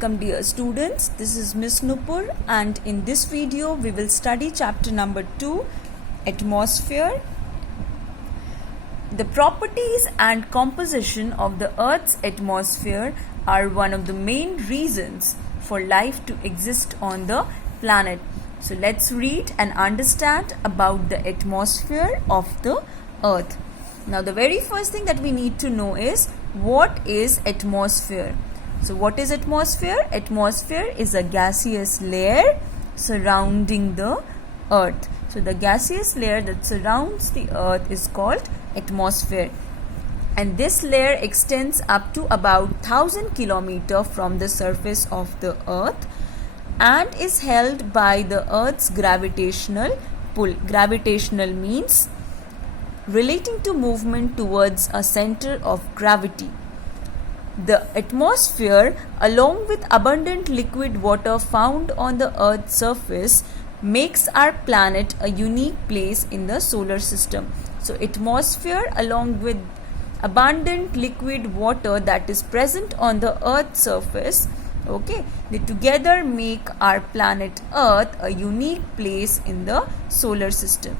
Welcome dear students, this is Miss Nupur and in this video we will study chapter number 2, Atmosphere. The properties and composition of the Earth's atmosphere are one of the main reasons for life to exist on the planet. So let's read and understand about the atmosphere of the Earth. Now the very first thing that we need to know is what is atmosphere. So what is atmosphere? Atmosphere is a gaseous layer surrounding the Earth. So the gaseous layer that surrounds the Earth is called atmosphere. And this layer extends up to about 1,000 kilometers from the surface of the Earth and is held by the Earth's gravitational pull. Gravitational means relating to movement towards a center of gravity. The atmosphere, along with abundant liquid water found on the Earth's surface, makes our planet a unique place in the solar system. So, atmosphere along with abundant liquid water that is present on the Earth's surface, they together make our planet Earth a unique place in the solar system.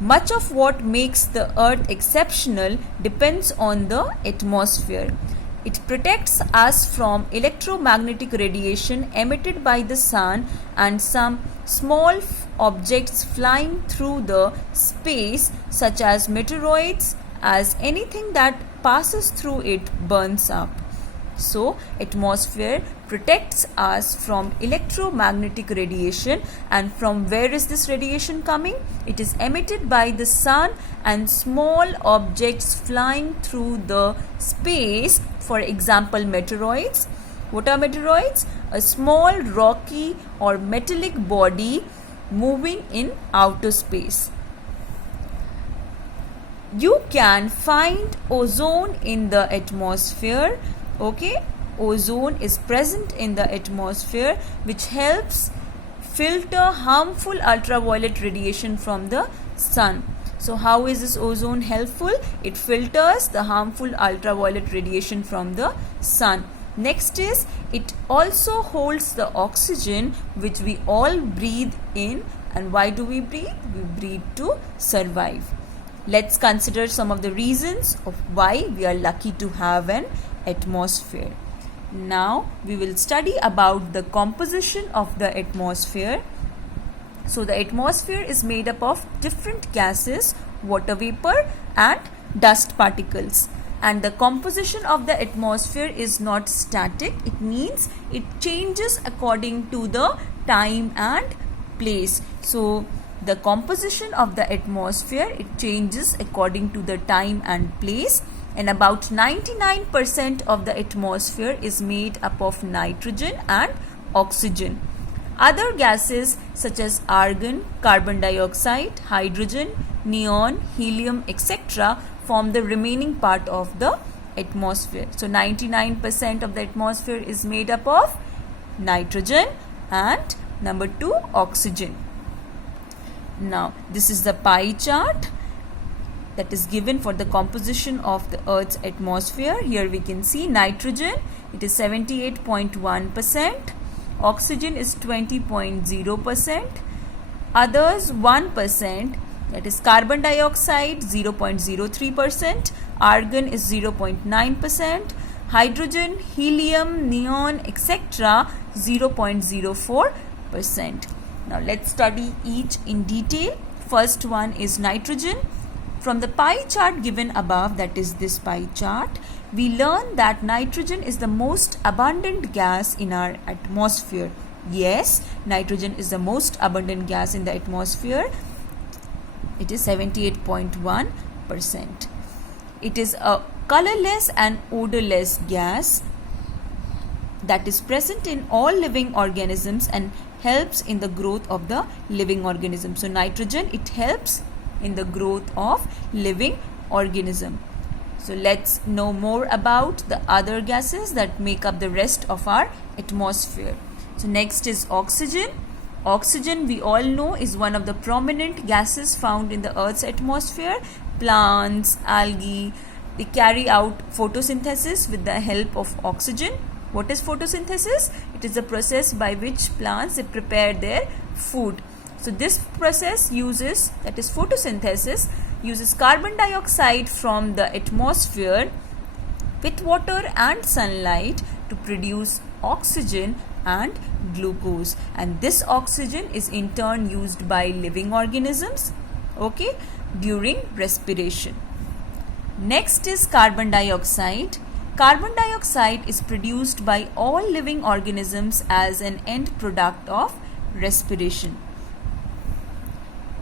Much of what makes the Earth exceptional depends on the atmosphere. It protects us from electromagnetic radiation emitted by the sun and some small objects flying through the space such as meteoroids, as anything that passes through it burns up. So, atmosphere protects us from electromagnetic radiation. And from where is this radiation coming? It is emitted by the sun and small objects flying through the space. For example, meteoroids. What are meteoroids? A small rocky or metallic body moving in outer space. You can find ozone in the atmosphere. Ozone is present in the atmosphere, which helps filter harmful ultraviolet radiation from the sun. So how is this ozone helpful? It filters the harmful ultraviolet radiation from the sun. Next is, it also holds the oxygen which we all breathe in. And why do we breathe? We breathe to survive. Let's consider some of the reasons of why we are lucky to have an atmosphere. Now we will study about the composition of the atmosphere. So the atmosphere is made up of different gases, water vapor and dust particles. And the composition of the atmosphere is not static. It means it changes according to the time and place. So the composition of the atmosphere, it changes according to the time and place. And about 99% of the atmosphere is made up of nitrogen and oxygen. Other gases such as argon, carbon dioxide, hydrogen, neon, helium, etc. form the remaining part of the atmosphere. So 99% of the atmosphere is made up of nitrogen and number 2, oxygen. Now this is the pie chart that is given for the composition of the Earth's atmosphere. Here we can see nitrogen, it is 78.1%, oxygen is 20.0%, others 1%, that is carbon dioxide 0.03%, argon is 0.9%, hydrogen, helium, neon, etc. 0.04%. Now let's study each in detail. First one is nitrogen. From the pie chart given above, that is this pie chart, we learn that nitrogen is the most abundant gas in our atmosphere. Yes, nitrogen is the most abundant gas in the atmosphere. It is 78.1%. It is a colorless and odorless gas that is present in all living organisms and helps in the growth of the living organism. So nitrogen, it helps in the growth of living organism. So let's know more about the other gases that make up the rest of our atmosphere. So next is oxygen. Oxygen, we all know, is one of the prominent gases found in the Earth's atmosphere. Plants, algae, they carry out photosynthesis with the help of oxygen. What is photosynthesis? It is the process by which plants they prepare their food. So this process uses, that is photosynthesis, uses carbon dioxide from the atmosphere with water and sunlight to produce oxygen and glucose, and this oxygen is in turn used by living organisms, okay, during respiration. Next is carbon dioxide. Carbon dioxide is produced by all living organisms as an end product of respiration.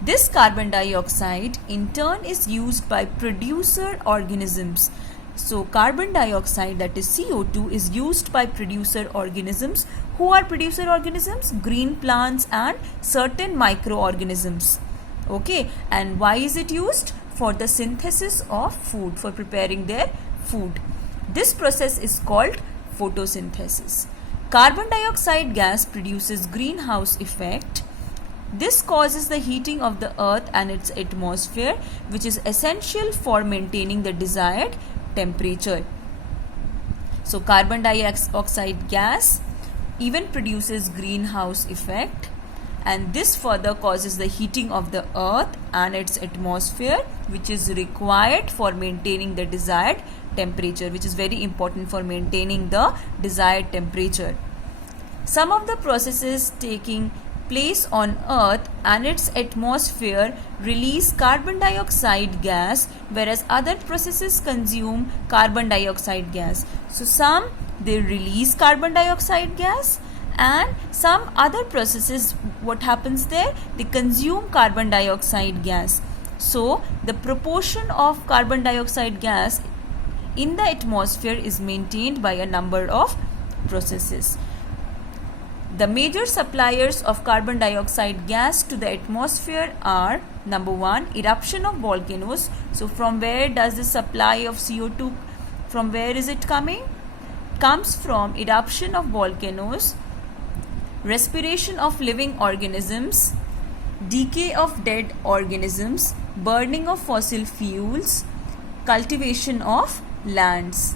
This carbon dioxide in turn is used by producer organisms. So carbon dioxide, that is CO2, is used by producer organisms. Who are producer organisms? Green plants and certain microorganisms. Okay, and why is it used? For the synthesis of food, for preparing their food. This process is called photosynthesis. Carbon dioxide gas produces greenhouse effect. This causes the heating of the earth and its atmosphere, which is essential for maintaining the desired temperature. So carbon dioxide gas even produces greenhouse effect, and this further causes the heating of the earth and its atmosphere, which is required for maintaining the desired temperature, which is very important for maintaining the desired temperature. Some of the processes taking place on earth and its atmosphere release carbon dioxide gas, whereas other processes consume carbon dioxide gas. So some they release carbon dioxide gas, and some other processes, what happens there? They consume carbon dioxide gas. So the proportion of carbon dioxide gas in the atmosphere is maintained by a number of processes. The major suppliers of carbon dioxide gas to the atmosphere are, number one, eruption of volcanoes. So from where does the supply of CO2, from where is it coming? Comes from eruption of volcanoes, respiration of living organisms, decay of dead organisms, burning of fossil fuels, cultivation of lands.